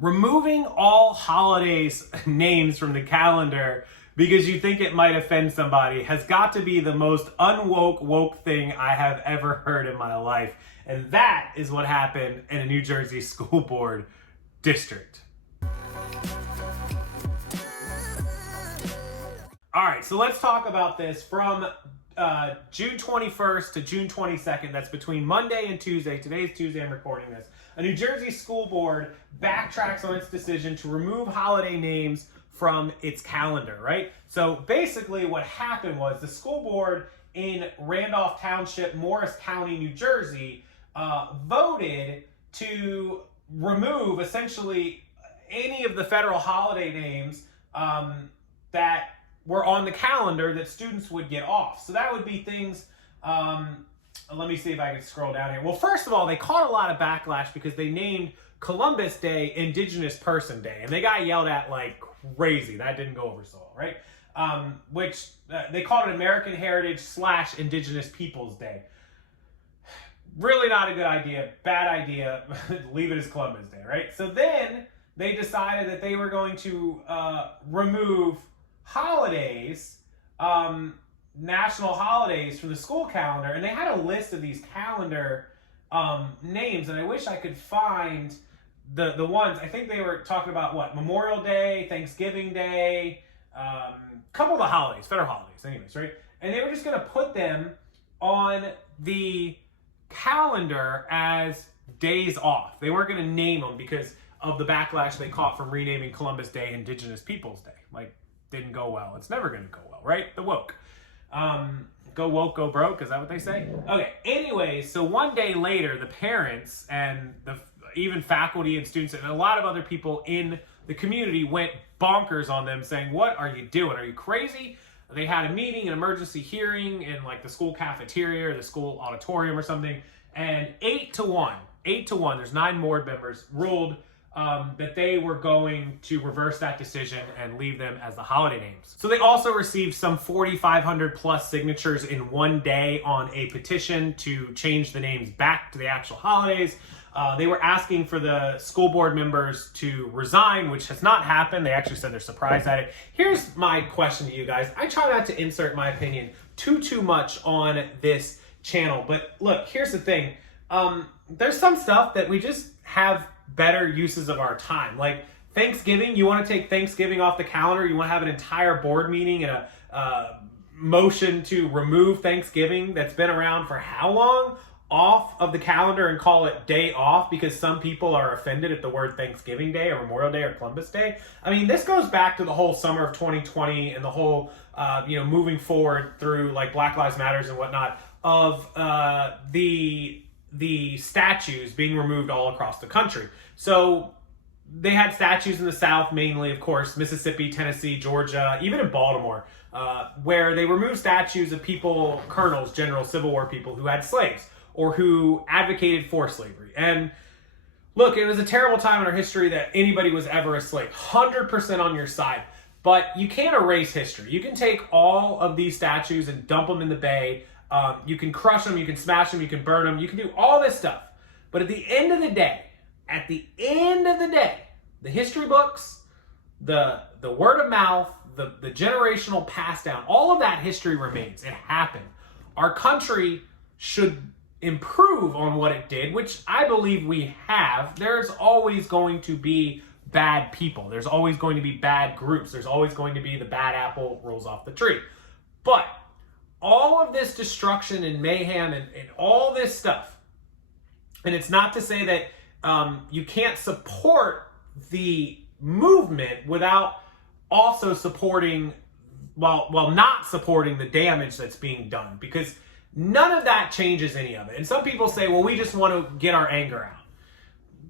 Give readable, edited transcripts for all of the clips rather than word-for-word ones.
Removing all holidays names from the calendar because you think it might offend somebody has got to be the most woke thing I have ever heard in my life. And that is what happened in a New Jersey school board district. All right, so let's talk about this from June 21st to June 22nd. That's between Monday and Tuesday. Today's Tuesday, I'm recording this. A New Jersey school board backtracks on its decision to remove holiday names from its calendar, right? So basically what happened was the school board in Randolph Township, Morris County, New Jersey, voted to remove essentially any of the federal holiday names that were on the calendar that students would get off. So that would be things, let me see if I can scroll down here. Well, first of all, they caught a lot of backlash because they named Columbus Day Indigenous Person Day, and they got yelled at like crazy. That didn't go over so well, right? Which they called it American Heritage / Indigenous Peoples Day. Really not a good idea, bad idea. Leave it as Columbus Day, right? So then they decided that they were going to remove holidays, national holidays from the school calendar, and they had a list of these calendar names, and I wish I could find the ones. I think they were talking about what, Memorial Day, Thanksgiving Day, a couple of the holidays, federal holidays anyways, right? And they were just going to put them on the calendar as days off. They weren't going to name them because of the backlash they caught from renaming Columbus Day Indigenous Peoples Day. Like, didn't go well. It's never going to go well, right? The woke. Go woke, go broke. Is that what they say? Okay. Anyways, so one day later, the parents and even faculty and students and a lot of other people in the community went bonkers on them, saying, "What are you doing? Are you crazy?" They had a meeting, an emergency hearing in like the school cafeteria or the school auditorium or something, and 8-1, there's 9 board members, ruled that they were going to reverse that decision and leave them as the holiday names. So they also received some 4,500 plus signatures in one day on a petition to change the names back to the actual holidays. They were asking for the school board members to resign, which has not happened. They actually said they're surprised at it. Here's my question to you guys. I try not to insert my opinion too much on this channel, but look, here's the thing. There's some stuff that we just have better uses of our time. Like Thanksgiving, you want to take Thanksgiving off the calendar, you want to have an entire board meeting and a motion to remove Thanksgiving that's been around for how long off of the calendar and call it day off because some people are offended at the word Thanksgiving Day or Memorial Day or Columbus Day. I mean, this goes back to the whole summer of 2020 and the whole, moving forward through like Black Lives Matters and whatnot of the statues being removed all across the country. So they had statues in the South, mainly, of course, Mississippi, Tennessee, Georgia, even in Baltimore, where they removed statues of people, colonels, generals, Civil War people who had slaves or who advocated for slavery. And look, it was a terrible time in our history that anybody was ever a slave. 100% on your side. But you can't erase history. You can take all of these statues and dump them in the bay. You can crush them, you can smash them, you can burn them, you can do all this stuff. But at the end of the day, the history books, the word of mouth, the generational pass down, all of that history remains. It happened. Our country should improve on what it did, which I believe we have. There's always going to be bad people. There's always going to be bad groups. There's always going to be the bad apple rolls off the tree. But all of this destruction and mayhem and all this stuff, and it's not to say that you can't support the movement without also supporting, not supporting the damage that's being done, because none of that changes any of it. And some people say, well, we just want to get our anger out.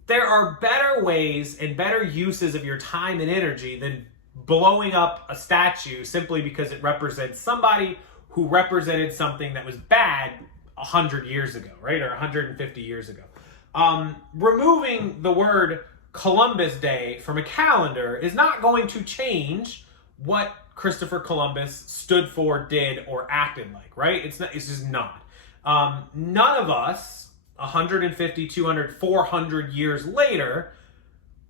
There are better ways and better uses of your time and energy than blowing up a statue simply because it represents somebody who represented something that was bad 100 years ago, right? Or 150 years ago. Removing the word Columbus Day from a calendar is not going to change what Christopher Columbus stood for, did, or acted like, right? It's just not. None of us, 150, 200, 400 years later,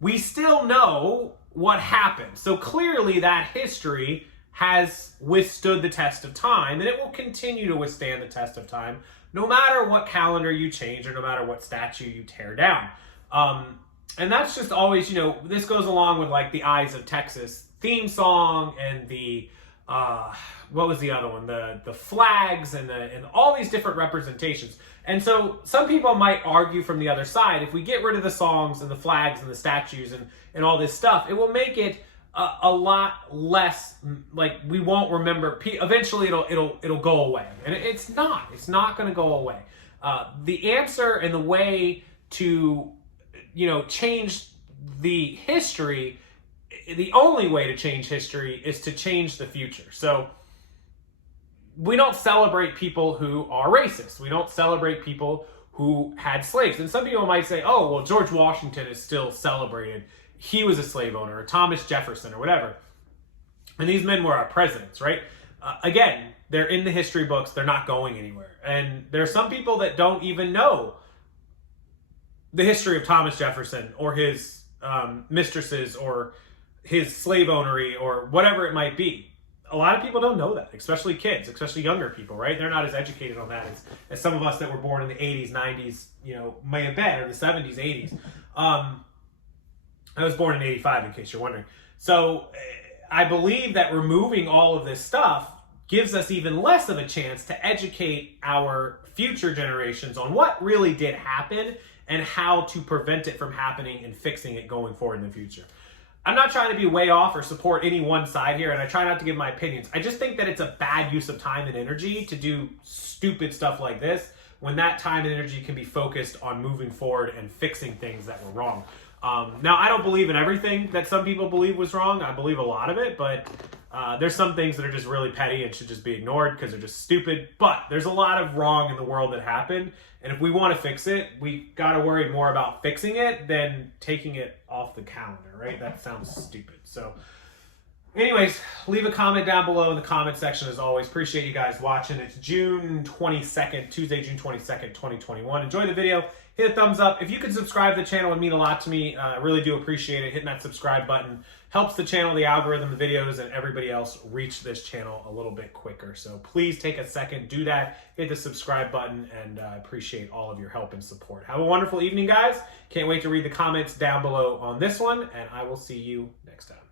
we still know what happened. So clearly that history has withstood the test of time, and it will continue to withstand the test of time no matter what calendar you change or no matter what statue you tear down. And that's just always, this goes along with like the Eyes of Texas theme song and the what was the other one? The flags and all these different representations. And so some people might argue from the other side, if we get rid of the songs and the flags and the statues and all this stuff, it will make it a lot less, like, we won't remember. Eventually it'll go away. And it's not going to go away. The answer and the way to, change the history, the only way to change history is to change the future. So we don't celebrate people who are racist. We don't celebrate people who had slaves. And some people might say, oh, well, George Washington is still celebrated. He was a slave owner, or Thomas Jefferson, or whatever. And these men were our presidents, right? Again, they're in the history books. They're not going anywhere. And there are some people that don't even know the history of Thomas Jefferson or his mistresses or his slave ownery or whatever it might be. A lot of people don't know that, especially kids, especially younger people, right? They're not as educated on that as some of us that were born in the 80s, 90s, may have been, or the 70s, 80s. I was born in 85, in case you're wondering. So I believe that removing all of this stuff gives us even less of a chance to educate our future generations on what really did happen and how to prevent it from happening and fixing it going forward in the future. I'm not trying to be way off or support any one side here, and I try not to give my opinions. I just think that it's a bad use of time and energy to do stupid stuff like this when that time and energy can be focused on moving forward and fixing things that were wrong. Now, I don't believe in everything that some people believe was wrong. I believe a lot of it, but there's some things that are just really petty and should just be ignored because they're just stupid. But there's a lot of wrong in the world that happened, and if we want to fix it, we got to worry more about fixing it than taking it off the calendar, right? That sounds stupid. So anyways, leave a comment down below in the comment section as always. Appreciate you guys watching. It's June 22nd, Tuesday, June 22nd, 2021. Enjoy the video. Hit a thumbs up. If you could subscribe to the channel, it would mean a lot to me. I really do appreciate it. Hitting that subscribe button helps the channel, the algorithm, the videos, and everybody else reach this channel a little bit quicker. So please take a second, do that, hit the subscribe button, and I appreciate all of your help and support. Have a wonderful evening, guys. Can't wait to read the comments down below on this one, and I will see you next time.